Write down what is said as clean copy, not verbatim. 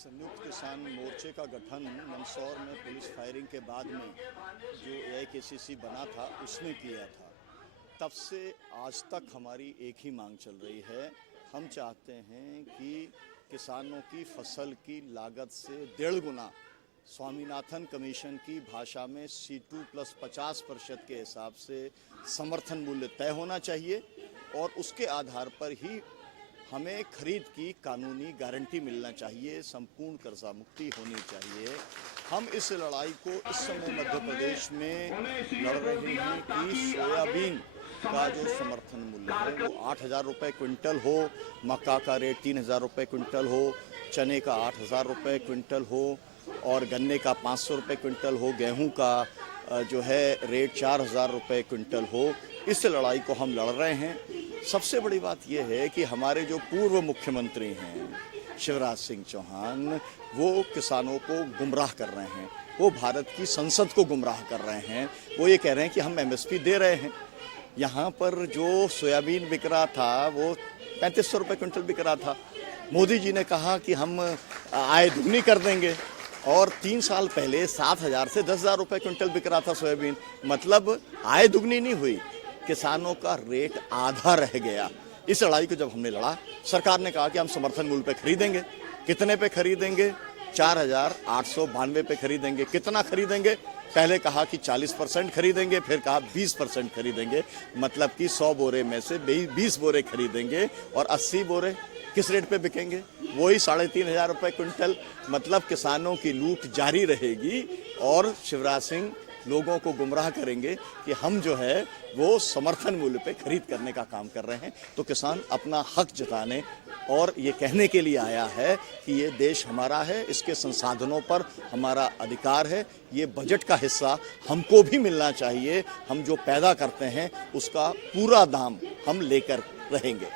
संयुक्त किसान मोर्चे का गठन मंदसौर में पुलिस फायरिंग के बाद में जो एआईकेसीसी बना था उसने किया था। तब से आज तक हमारी एक ही मांग चल रही है। हम चाहते हैं कि किसानों की फसल की लागत से 1.5 गुना स्वामीनाथन कमीशन की भाषा में C2 + 50% के हिसाब से समर्थन मूल्य तय होना चाहिए और उसके आधार पर ही हमें खरीद की कानूनी गारंटी मिलना चाहिए, संपूर्ण कर्जा मुक्ति होनी चाहिए। हम इस लड़ाई को इस समय मध्य प्रदेश में लड़ रहे हैं कि सोयाबीन का जो समर्थन मूल्य है वो 8,000 रुपये क्विंटल हो, मक्का का रेट 3,000 रुपये क्विंटल हो, चने का 8,000 रुपये क्विंटल हो और गन्ने का 500 रुपये क्विंटल हो, गेहूं का जो है रेट 4,000 रुपये क्विंटल हो। इस लड़ाई को हम लड़ रहे हैं। सबसे बड़ी बात यह है कि हमारे जो पूर्व मुख्यमंत्री हैं शिवराज सिंह चौहान, वो किसानों को गुमराह कर रहे हैं, वो भारत की संसद को गुमराह कर रहे हैं। वो ये कह रहे हैं कि हम MSP दे रहे हैं। यहाँ पर जो सोयाबीन बिक रहा था वो 3500 रुपये क्विंटल बिक रहा था। मोदी जी ने कहा कि हम आय दुगनी कर देंगे और 3 साल पहले 7,000 से 10,000 रुपये क्विंटल बिक रहा था सोयाबीन। मतलब आय दुगनी नहीं हुई, किसानों का रेट आधा रह गया। इस लड़ाई को जब हमने लड़ा, सरकार ने कहा कि हम समर्थन मूल्य पे खरीदेंगे। कितने पे खरीदेंगे? 4,892 पे खरीदेंगे। कितना खरीदेंगे? पहले कहा कि 40% खरीदेंगे, फिर कहा 20% खरीदेंगे। मतलब कि 100 बोरे में से 20 बोरे खरीदेंगे और 80 बोरे किस रेट पे बिकेंगे? वही 3,500 रुपये क्विंटल। मतलब किसानों की लूट जारी रहेगी और शिवराज सिंह लोगों को गुमराह करेंगे कि हम जो है वो समर्थन मूल्य पे खरीद करने का काम कर रहे हैं। तो किसान अपना हक जताने और ये कहने के लिए आया है कि ये देश हमारा है, इसके संसाधनों पर हमारा अधिकार है, ये बजट का हिस्सा हमको भी मिलना चाहिए। हम जो पैदा करते हैं उसका पूरा दाम हम लेकर रहेंगे।